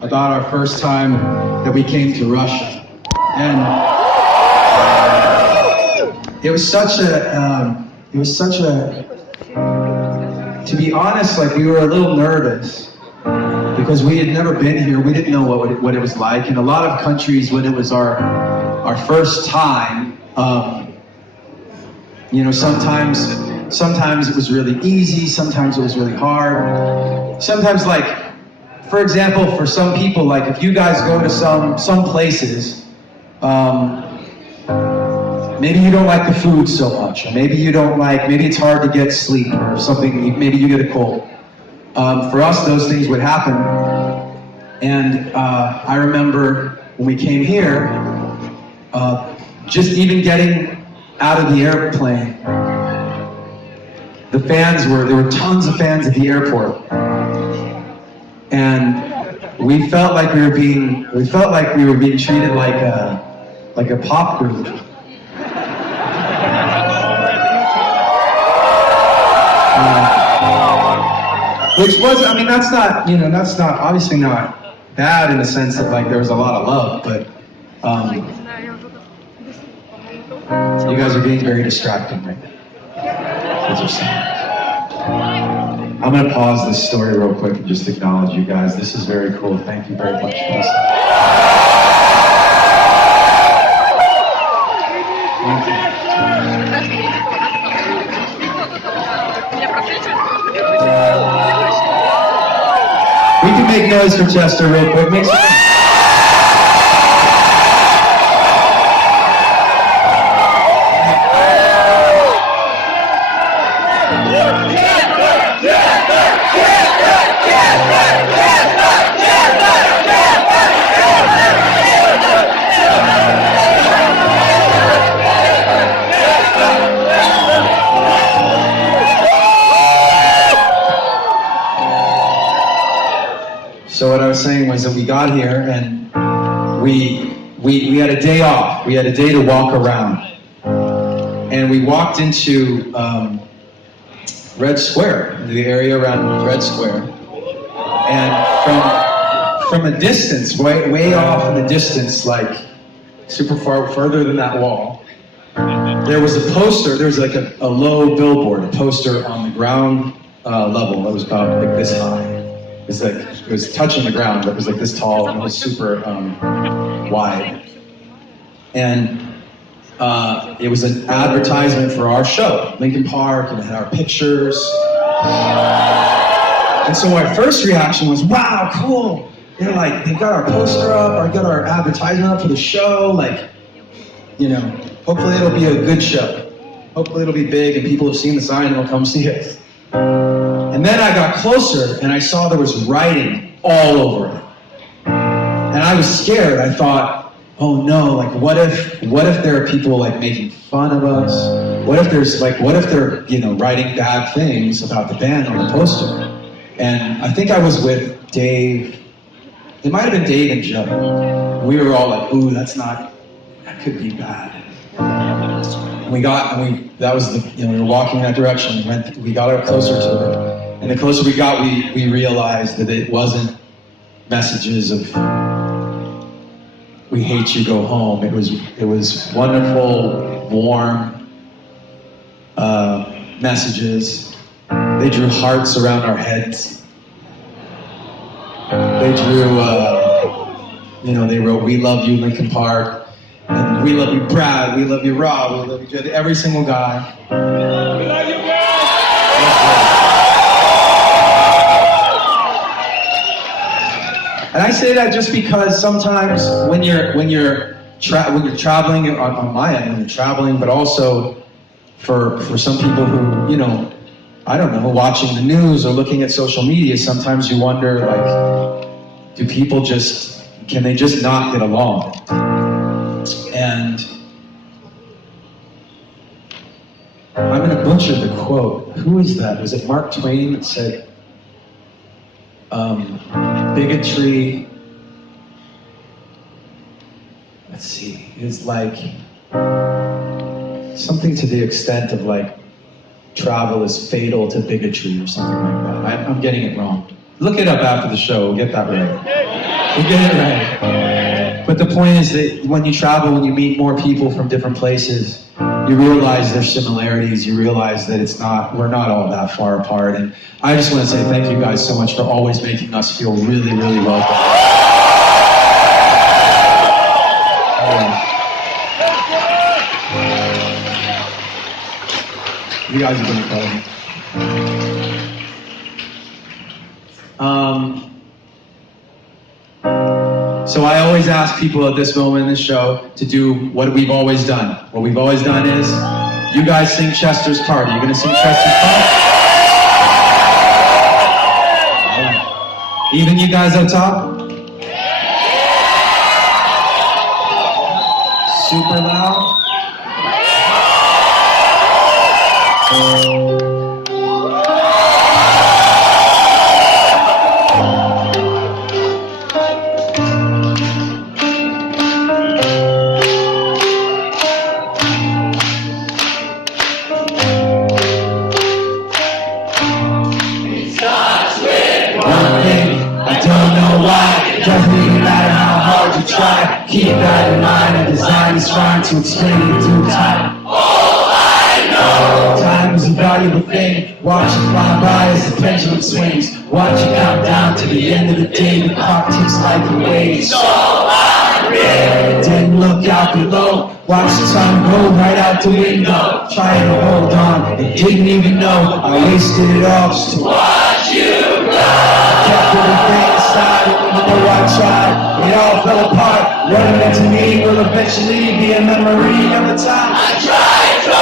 about our first time that we came to Russia. And it was such a, to be honest, like we were a little nervous because we had never been here. We didn't know what it was like. In a lot of countries, when it was our first time, you know, sometimes it was really easy, sometimes it was really hard. Sometimes, like, for example, for some people, like if you guys go to some places, maybe you don't like the food so much, or maybe it's hard to get sleep or something, maybe you get a cold. For us, those things would happen. And I remember when we came here, just even getting out of the airplane, there were tons of fans at the airport. And we felt like we were being treated like a pop group. Which was, I mean, that's not obviously not bad in the sense that like there was a lot of love, but you guys are being very distracting right now. I'm going to pause this story real quick and just acknowledge you guys. This is very cool. Thank you very much for listening. Thank you. We can make noise for Chester real quick. Make some... So what I was saying was that we got here and we had a day off. We had a day to walk around. And we walked into Red Square, the area around Red Square. And from a distance, way off in the distance, like super further than that wall, there was a poster, there was like a low billboard, a poster on the ground level that was about like this high. It was touching the ground, but it was like this tall and it was super wide. And it was an advertisement for our show, Lincoln Park, and it had our pictures. And so my first reaction was, wow, cool. They've got our poster up, or got our advertisement up for the show. Like, you know, hopefully it'll be a good show. Hopefully it'll be big and people have seen the sign and they'll come see it. And then I got closer and I saw there was writing all over it. And I was scared. I thought, oh no, like what if there are people like making fun of us? What if they're, you know, writing bad things about the band on the poster? And I think I was with Dave. It might have been Dave and Joe. We were all like, ooh, that could be bad. And we were walking in that direction. We got closer to it. And the closer we got, we realized that it wasn't messages of "we hate you, go home." It was wonderful, warm messages. They drew hearts around our heads. They drew, they wrote "We love you, Lincoln Park," and "We love you, Brad," "We love you, Rob," "We love you, Jed," every single guy. We love you, Brad! And I say that just because sometimes when you're traveling on my end, when you're traveling, but also for some people who, you know, I don't know, watching the news or looking at social media, sometimes you wonder, like, can they just not get along? And I'm going to butcher the quote. Who is that? Was it Mark Twain that said, bigotry, let's see, is like something to the extent of like travel is fatal to bigotry or something like that. I'm getting it wrong. Look it up after the show. We'll get that right. We'll get it right. But the point is that when you travel, when you meet more people from different places, you realize there's similarities. You realize that we're not all that far apart. And I just want to say thank you guys so much for always making us feel really, really welcome. You guys have been incredible. So I always ask people at this moment in the show to do what we've always done. What we've always done is, you guys sing Chester's Part. Are you going to sing Chester's Part? Even you guys up top? Super loud? Keep that in mind, and design is trying to explain it through time. All I know, time is a valuable thing. Watch it fly by as the pendulum swings. Watch it count down to the end of the day. The clock ticks like a wave. So I'm real. Didn't look out below. Watch the time go right out the window. Trying to hold on, and didn't even know I wasted it all just to watch you go. Kept everything inside, even though I tried. It all fell apart. What it meant to me will eventually be a memory of the time I tried so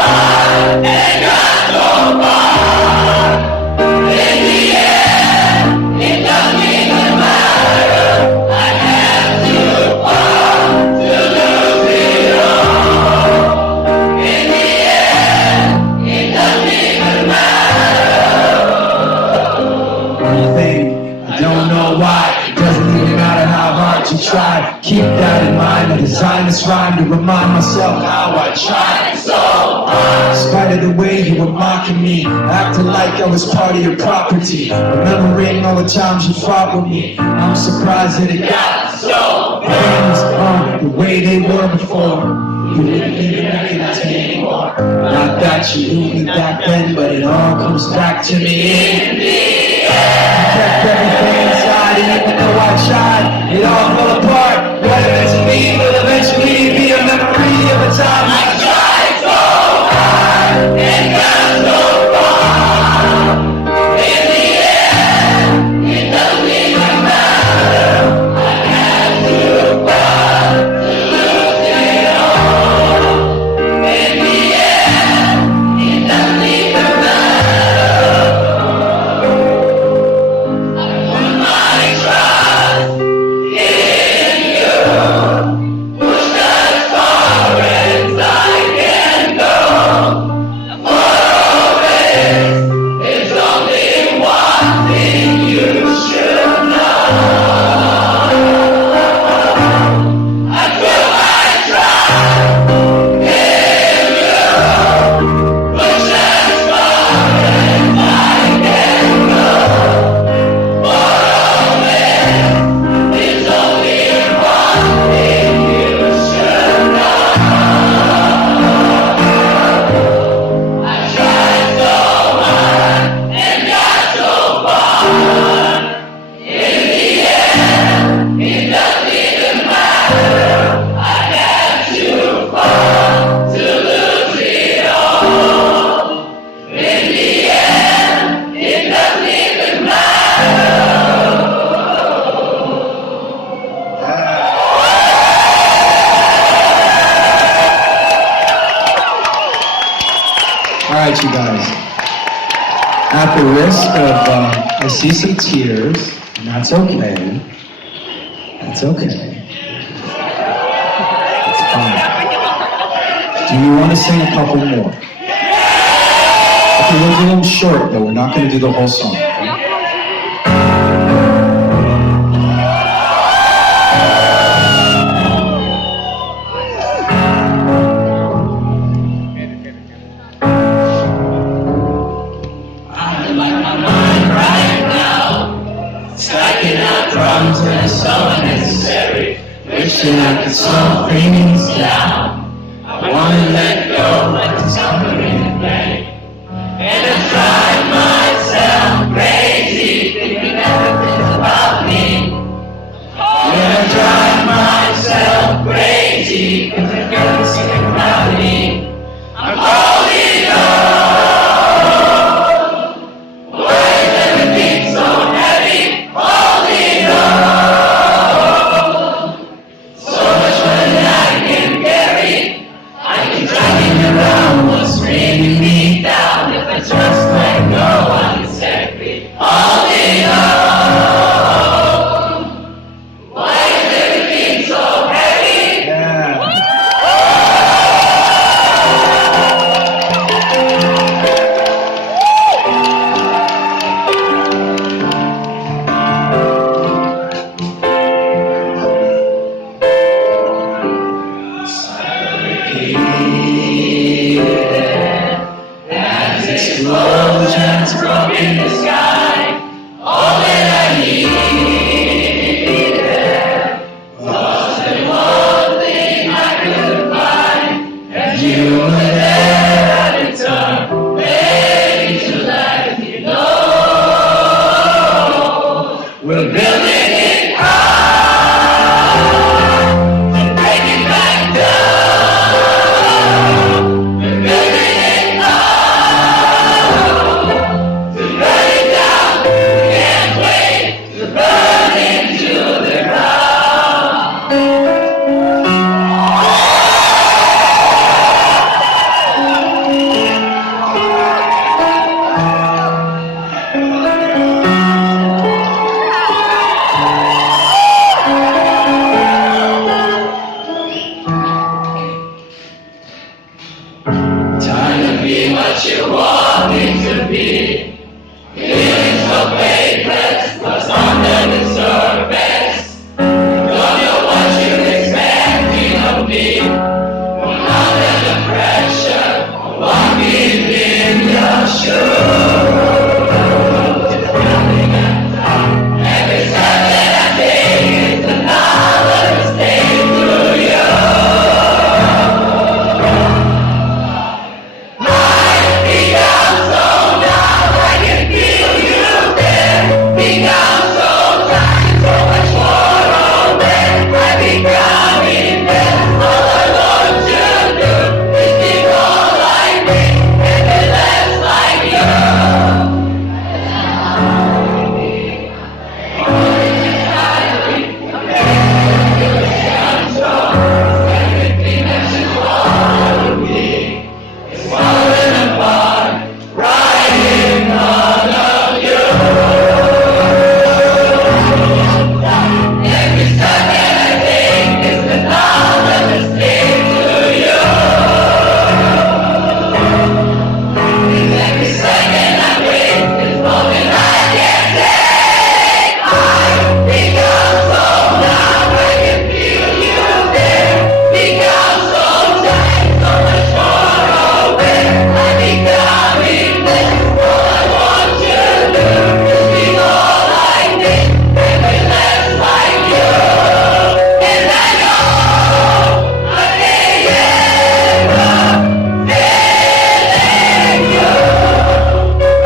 hard and got so far. In the end, it doesn't even matter. I have to fall to lose it all. In the end, it doesn't even matter. One thing, I don't know why. Doesn't even matter how hard you try. Keep that in mind. I designed this rhyme to remind myself how I tried so hard. In spite of the way you were mocking me, acting like I was part of your property, remembering all the times you fought with me. I'm surprised that it got so things aren't the way they were before. You didn't even recognize me anymore. Not that you knew me back then, but it all comes back to me in the end. I kept everything inside, and even though I tried, it all fell apart. What it meant to me will eventually be a memory of a time I tried so hard and got so far. In the end, it doesn't even matter. I had to fall to lose it all. In the end, it doesn't even matter. I put my trust in you. Push as far as I can go. For always, there's only one thing you should know. I put my trust in you. Push as far as I can go. For always, there's only one thing you should know. I tried so hard and got so far. In the end, it doesn't even matter. I had to fall to lose it all. In the end, it doesn't even matter. All right, you guys. At the risk of, I see some tears, and that's okay. That's okay. It's fine. Do you want to sing a couple more? Okay, we'll do them short, though. We're not going to do the whole song. Okay? I like my mind right now. Stacking up drums when it's so unnecessary. Wishing I could slow things down. I wanna let go like it's covering the pain. And I drive myself crazy, thinking everything's about me. And I drive myself crazy, cause I feel sick about me. I'm holding on. Why is everything so heavy? Holding on. So much more than I can carry. I keep dragging around what's bringing me down. If I just let go, I can set free. Holding on. Why is everything so heavy? Yeah. As explosions broke in the sky, all that I needed was the one thing I could find. And you were there at the time, ready to let me know. We're building it high, to break it back down. We're building it up, to burn it down. Can't wait to burn into the time to be what you want me to be. Feeling so faithless, what's under the surface. Don't know what you're expecting of me. I'm under the pressure of walking in your shoes. Every step that I take is another mistake to you. Become so numb, I can feel you there. Become so tired, so much more aware. I become invisible. All I want to do is be more like me and be less like you. Everything that you want to be is falling apart right in front of you. Every step that I take is another mistake to you. And every second I waste is more than I can take. I become so numb, I can feel you there. Become so tired, so much more aware. I become invisible. All I want to do is be more like me and be less like you. And I know I can't ever feeling you.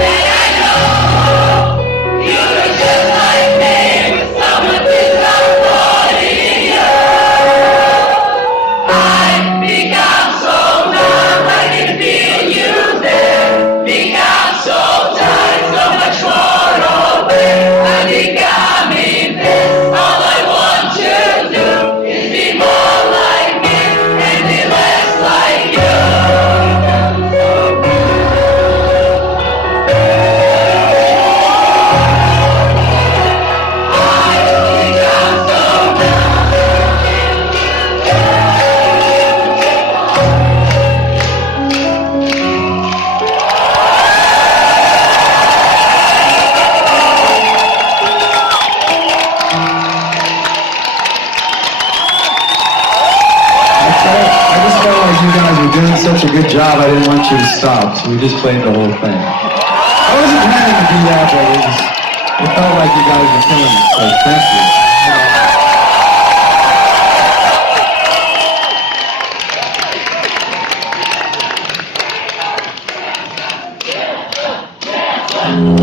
And I know you're just like me with someone disappointing you. I become so numb, I can feel you there. Become so tired, so much more aware. I become invisible. All I want to do is be more like me and be less like you. I become so numb. I just felt like you guys were doing such a good job, I didn't want you to stop, so we just played the whole thing. I wasn't planning to do that, but It felt like you guys were killing it, so thank you.